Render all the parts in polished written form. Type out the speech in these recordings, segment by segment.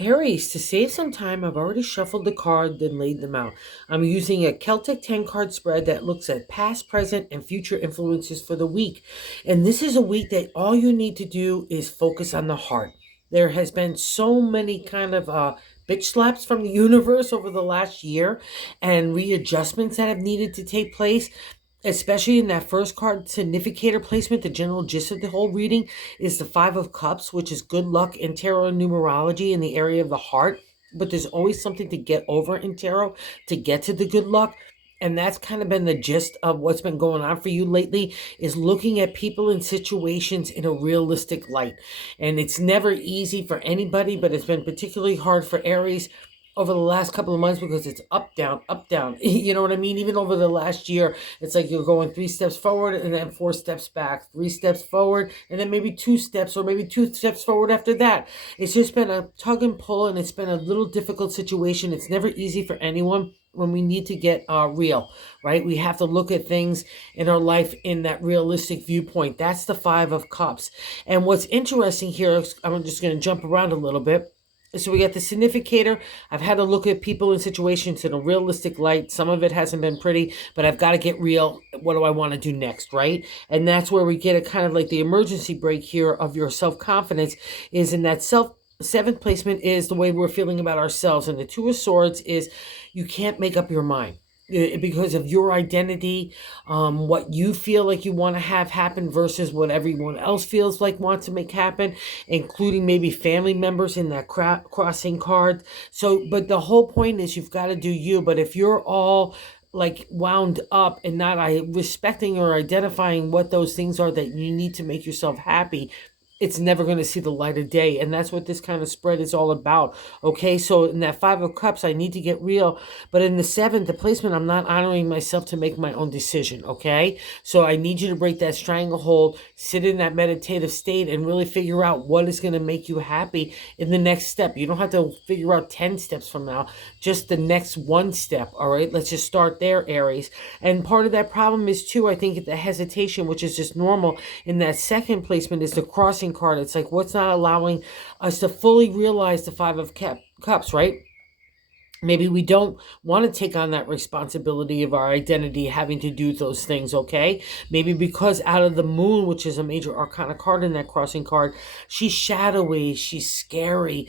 Aries, to save some time, I've already shuffled the card, then laid them out. I'm using a Celtic 10 card spread that looks at past, present, and future influences for the week. And this is a week that all you need to do is focus on the heart. There has been so many kind of bitch slaps from the universe over the last year and readjustments that have needed to take place, especially in that first card significator placement. The general gist of the whole reading is the Five of Cups, which is good luck in tarot numerology in the area of the heart. But there's always something to get over in tarot to get to the good luck. And that's kind of been the gist of what's been going on for you lately, is looking at people and situations in a realistic light. And it's never easy for anybody, but it's been particularly hard for Aries over the last couple of months because it's up, down, up, down. You know what I mean? Even over the last year, it's like you're going 3 steps forward and then 4 steps back, 3 steps forward, and then maybe 2 steps or maybe 2 steps forward after that. It's just been a tug and pull, and it's been a little difficult situation. It's never easy for anyone when we need to get real, right? We have to look at things in our life in that realistic viewpoint. That's the Five of Cups. And what's interesting here, I'm just going to jump around a little bit. So we got the significator. I've had to look at people and situations in a realistic light. Some of it hasn't been pretty, but I've got to get real. What do I want to do next, right? And that's where we get a kind of like the emergency brake here of your self-confidence is in that seventh placement is the way we're feeling about ourselves. And the Two of Swords is you can't make up your mind because of your identity, what you feel like you want to have happen versus what everyone else feels like wants to make happen, including maybe family members in that crossing card. So, but the whole point is you've got to do you. But if you're all like wound up and not respecting or identifying what those things are that you need to make yourself happy, it's never going to see the light of day. And that's what this kind of spread is all about. Okay, so in that Five of Cups, I need to get real. But in the seventh, the placement, I'm not honoring myself to make my own decision. Okay, so I need you to break that stranglehold, sit in that meditative state, and really figure out what is going to make you happy in the next step. You don't have to figure out 10 steps from now, just the next one step. All right, let's just start there, Aries. And part of that problem is too, I think, the hesitation, which is just normal. In that second placement is the crossing card. It's like what's not allowing us to fully realize the Five of Cups, right? Maybe we don't want to take on that responsibility of our identity, having to do those things, okay? Maybe because out of the Moon, which is a major arcana card in that crossing card, she's shadowy, she's scary,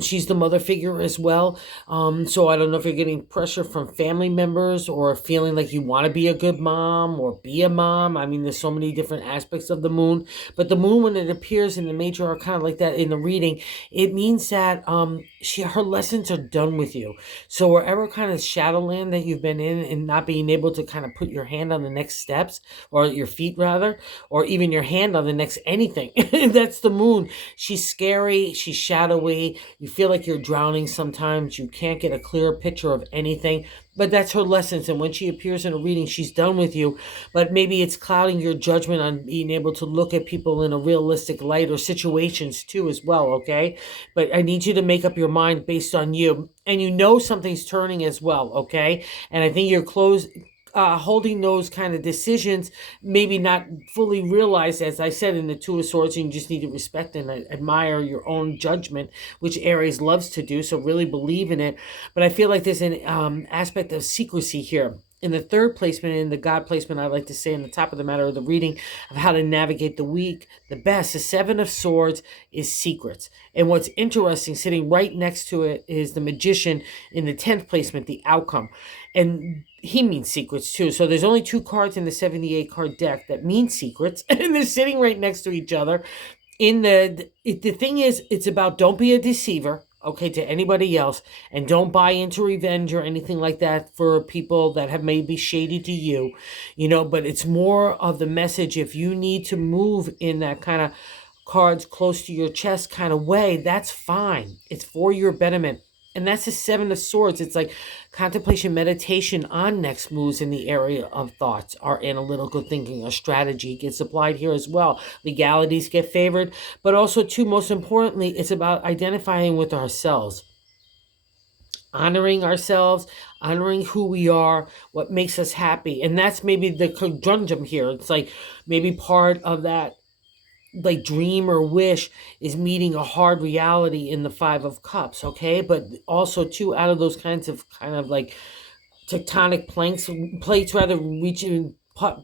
she's the mother figure as well. So I don't know if you're getting pressure from family members or feeling like you want to be a good mom or be a mom. I mean, there's so many different aspects of the Moon. But the Moon, when it appears in the major arcana like that in the reading, it means that her lessons are done with you. So wherever kind of shadowland that you've been in and not being able to kind of put your hand on the next steps, or your feet rather, or even your hand on the next anything, that's the Moon. She's scary, she's shadowy, you feel like you're drowning sometimes, you can't get a clear picture of anything. But that's her lessons, and when she appears in a reading, she's done with you. But maybe it's clouding your judgment on being able to look at people in a realistic light, or situations too as well, okay? But I need you to make up your mind based on you. And you know something's turning as well, okay? And I think you're holding those kind of decisions, maybe not fully realized, as I said, in the Two of Swords, and you just need to respect and admire your own judgment, which Aries loves to do, so really believe in it. But I feel like there's an aspect of secrecy here. In the third placement, in the God placement, I like to say in the top of the matter of the reading of how to navigate the week the best, the Seven of Swords is secrets. And what's interesting, sitting right next to it, is the Magician in the 10th placement, the outcome. And he means secrets too. So there's only 2 cards in the 78 card deck that mean secrets, and they're sitting right next to each other. The thing is, it's about don't be a deceiver, okay, to anybody else, and don't buy into revenge or anything like that for people that have maybe shady to you, but it's more of the message. If you need to move in that kind of cards close to your chest kind of way, that's fine. It's for your betterment. And that's the Seven of Swords. It's like contemplation, meditation on next moves in the area of thoughts. Our analytical thinking, our strategy gets applied here as well. Legalities get favored. But also, too, most importantly, it's about identifying with ourselves. Honoring ourselves, honoring who we are, what makes us happy. And that's maybe the conundrum here. It's like maybe part of that like dream or wish is meeting a hard reality in the Five of Cups, okay? But also too, out of those kind of like tectonic plates rather, reaching,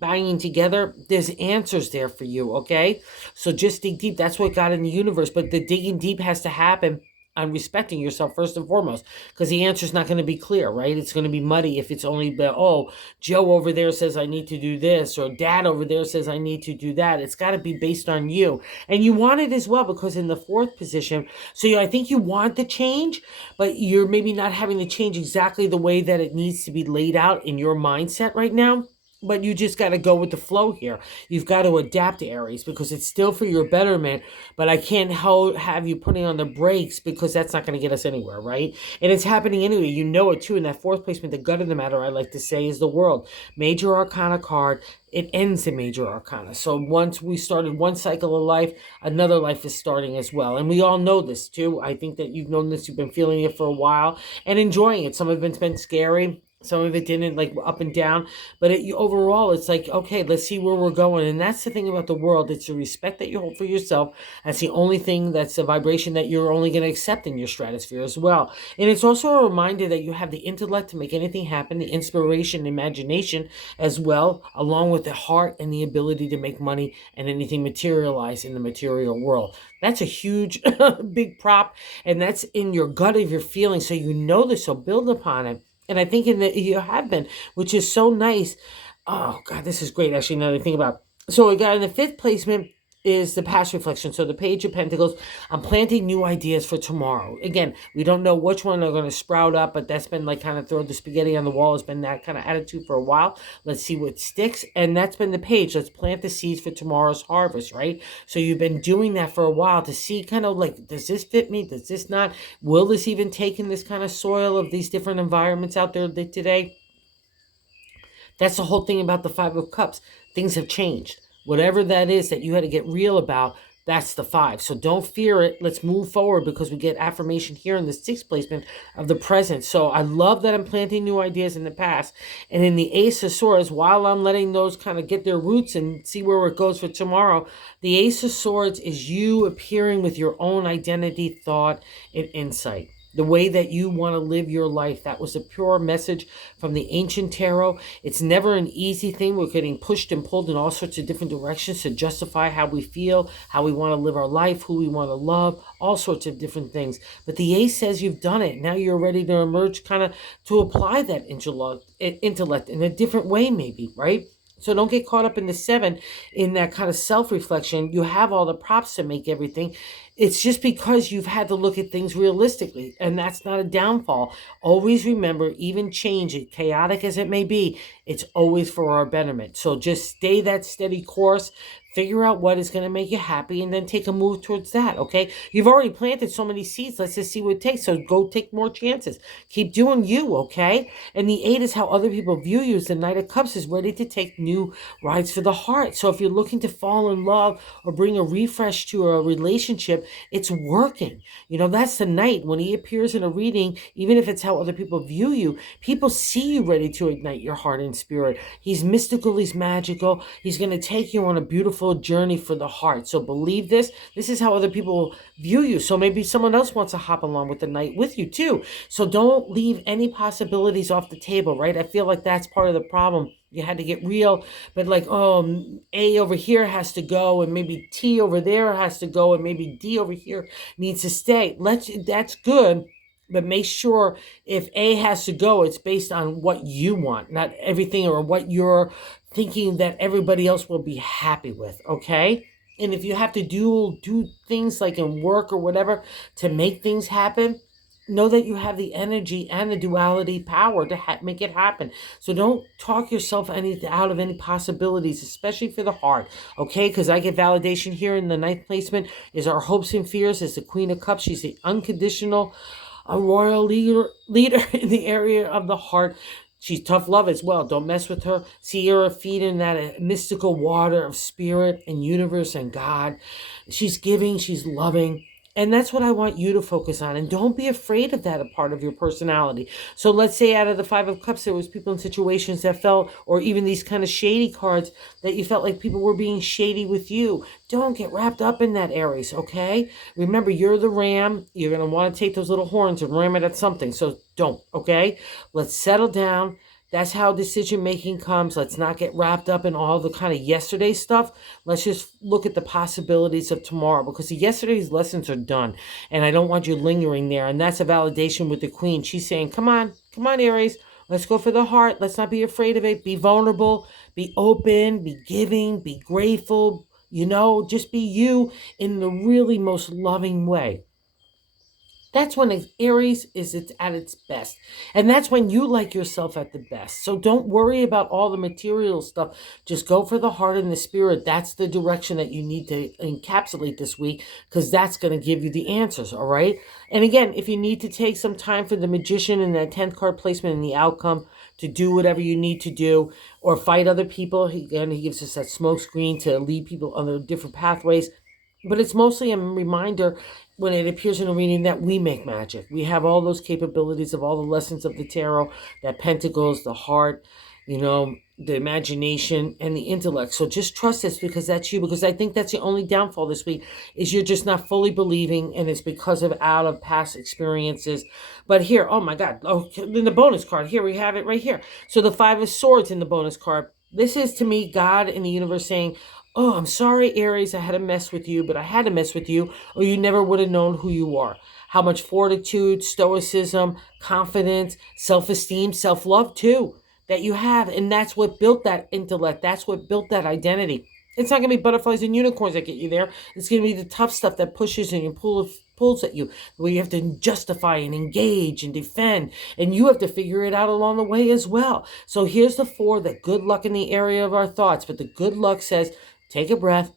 banging together, there's answers there for you, okay? So just dig deep. That's what got in the universe. But the digging deep has to happen on respecting yourself first and foremost, because the answer's not going to be clear, right? It's going to be muddy if it's only the, oh, Joe over there says I need to do this, or Dad over there says I need to do that. It's got to be based on you. And you want it as well, because in the fourth position, so I think you want the change, but you're maybe not having the change exactly the way that it needs to be laid out in your mindset right now. But you just got to go with the flow here. You've got to adapt, Aries, because it's still for your betterment. But I can't have you putting on the brakes, because that's not going to get us anywhere, right? And it's happening anyway. You know it too. In that fourth placement, the gut of the matter, I like to say, is the world. Major Arcana card. It ends the major arcana. So once we started one cycle of life, another life is starting as well. And we all know this too. I think that you've known this, you've been feeling it for a while and enjoying it. Some of it's been scary. Some of it didn't, like up and down. But overall, it's like, okay, let's see where we're going. And that's the thing about the world. It's the respect that you hold for yourself. That's the only thing, that's the vibration that you're only going to accept in your stratosphere as well. And it's also a reminder that you have the intellect to make anything happen, the inspiration, imagination as well, along with the heart and the ability to make money and anything materialize in the material world. That's a huge, big prop. And that's in your gut of your feelings. So you know this, so build upon it. And I think you have been, which is so nice. Oh, God, this is great, actually, now that I think about it. So we got in the fifth placement is the past reflection. So the Page of Pentacles, I'm planting new ideas for tomorrow. Again, we don't know which one are going to sprout up, but that's been like kind of throw the spaghetti on the wall. Has been that kind of attitude for a while. Let's see what sticks. And that's been the page. Let's plant the seeds for tomorrow's harvest, right? So you've been doing that for a while to see kind of like, does this fit me? Does this not? Will this even take in this kind of soil of these different environments out there today? That's the whole thing about the Five of Cups. Things have changed. Whatever that is that you had to get real about, that's the five. So don't fear it. Let's move forward, because we get affirmation here in the sixth placement of the present. So I love that I'm planting new ideas in the past. And in the Ace of Swords, while I'm letting those kind of get their roots and see where it goes for tomorrow, the Ace of Swords is you appearing with your own identity, thought, and insight. The way that you want to live your life. That was a pure message from the ancient tarot. It's never an easy thing. We're getting pushed and pulled in all sorts of different directions to justify how we feel, how we want to live our life, who we want to love, all sorts of different things. But the Ace says you've done it. Now you're ready to emerge, kind of to apply that intellect in a different way, maybe, right? So don't get caught up in the seven, in that kind of self-reflection. You have all the props to make everything. It's just because you've had to look at things realistically, and that's not a downfall. Always remember, even change, chaotic as it may be, it's always for our betterment. So just stay that steady course. Figure out what is going to make you happy, and then take a move towards that, okay? You've already planted so many seeds. Let's just see what it takes. So go take more chances. Keep doing you, okay? And the eight is how other people view you. As the Knight of Cups is ready to take new rides for the heart. So if you're looking to fall in love or bring a refresh to a relationship, it's working. You know, that's the Knight. When he appears in a reading, even if it's how other people view you, people see you ready to ignite your heart and spirit. He's mystical. He's magical. He's going to take you on a beautiful journey for the heart. So believe this. This is how other people view you. So maybe someone else wants to hop along with the Knight with you too. So don't leave any possibilities off the table, right? I feel like that's part of the problem. You had to get real, but like, oh, A over here has to go, and maybe T over there has to go, and maybe D over here needs to stay. That's good, but make sure if A has to go, it's based on what you want, not everything or what you're thinking that everybody else will be happy with, okay? And if you have to do things like in work or whatever to make things happen, know that you have the energy and the duality power to make it happen. So don't talk yourself out of any possibilities, especially for the heart, okay? Because I get validation here in the ninth placement is our hopes and fears as the Queen of Cups. She's the unconditional, a royal leader in the area of the heart. She's tough love as well. Don't mess with her. See her feet in that mystical water of spirit and universe and God. She's giving, she's loving. And that's what I want you to focus on. And don't be afraid of that, a part of your personality. So let's say out of the Five of Cups, there was people in situations that felt, or even these kind of shady cards, that you felt like people were being shady with you. Don't get wrapped up in that, Aries, okay? Remember, you're the ram. You're going to want to take those little horns and ram it at something. So don't, okay? Let's settle down. That's how decision making comes. Let's not get wrapped up in all the kind of yesterday stuff. Let's just look at the possibilities of tomorrow, because the yesterday's lessons are done. And I don't want you lingering there. And that's a validation with the Queen. She's saying, come on, Aries. Let's go for the heart. Let's not be afraid of it. Be vulnerable, be open, be giving, be grateful. Just be you in the really most loving way. That's when Aries is at its best. And that's when you like yourself at the best. So don't worry about all the material stuff. Just go for the heart and the spirit. That's the direction that you need to encapsulate this week, because that's going to give you the answers, all right? And again, if you need to take some time for the Magician and that 10th card placement and the outcome to do whatever you need to do, or fight other people, he gives us that smoke screen to lead people on the different pathways. But it's mostly a reminder when it appears in a reading that we make magic. We have all those capabilities of all the lessons of the tarot, that pentacles, the heart, the imagination and the intellect. So just trust this, because that's you. Because I think that's the only downfall this week, is you're just not fully believing, and it's because of out of past experiences. But here, oh my God, in the bonus card, here we have it right here. So the Five of Swords in the bonus card. This is, to me, God in the universe saying, oh, I'm sorry, Aries, I had to mess with you, but I had to mess with you, or you never would have known who you are. How much fortitude, stoicism, confidence, self-esteem, self-love, too, that you have. And that's what built that intellect. That's what built that identity. It's not going to be butterflies and unicorns that get you there. It's going to be the tough stuff that pushes and pulls at you, where you have to justify and engage and defend, and you have to figure it out along the way as well. So here's the four, that good luck in the area of our thoughts. But the good luck says, take a breath.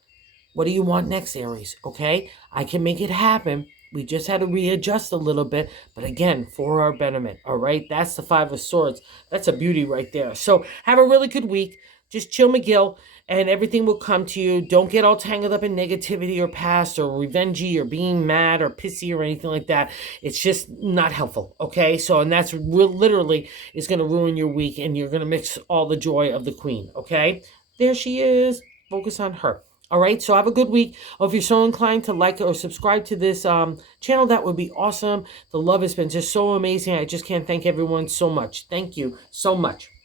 What do you want next, Aries? Okay, I can make it happen. We just had to readjust a little bit, but again, for our betterment. All right, that's the Five of Swords. That's a beauty right there. So have a really good week. Just chill, McGill, and everything will come to you. Don't get all tangled up in negativity or past or revengey or being mad or pissy or anything like that. It's just not helpful, okay? So, and that's literally is going to ruin your week, and you're going to mix all the joy of the Queen, okay? There she is. Focus on her. All right, so have a good week. Or if you're so inclined to like or subscribe to this channel, that would be awesome. The love has been just so amazing. I just can't thank everyone so much. Thank you so much.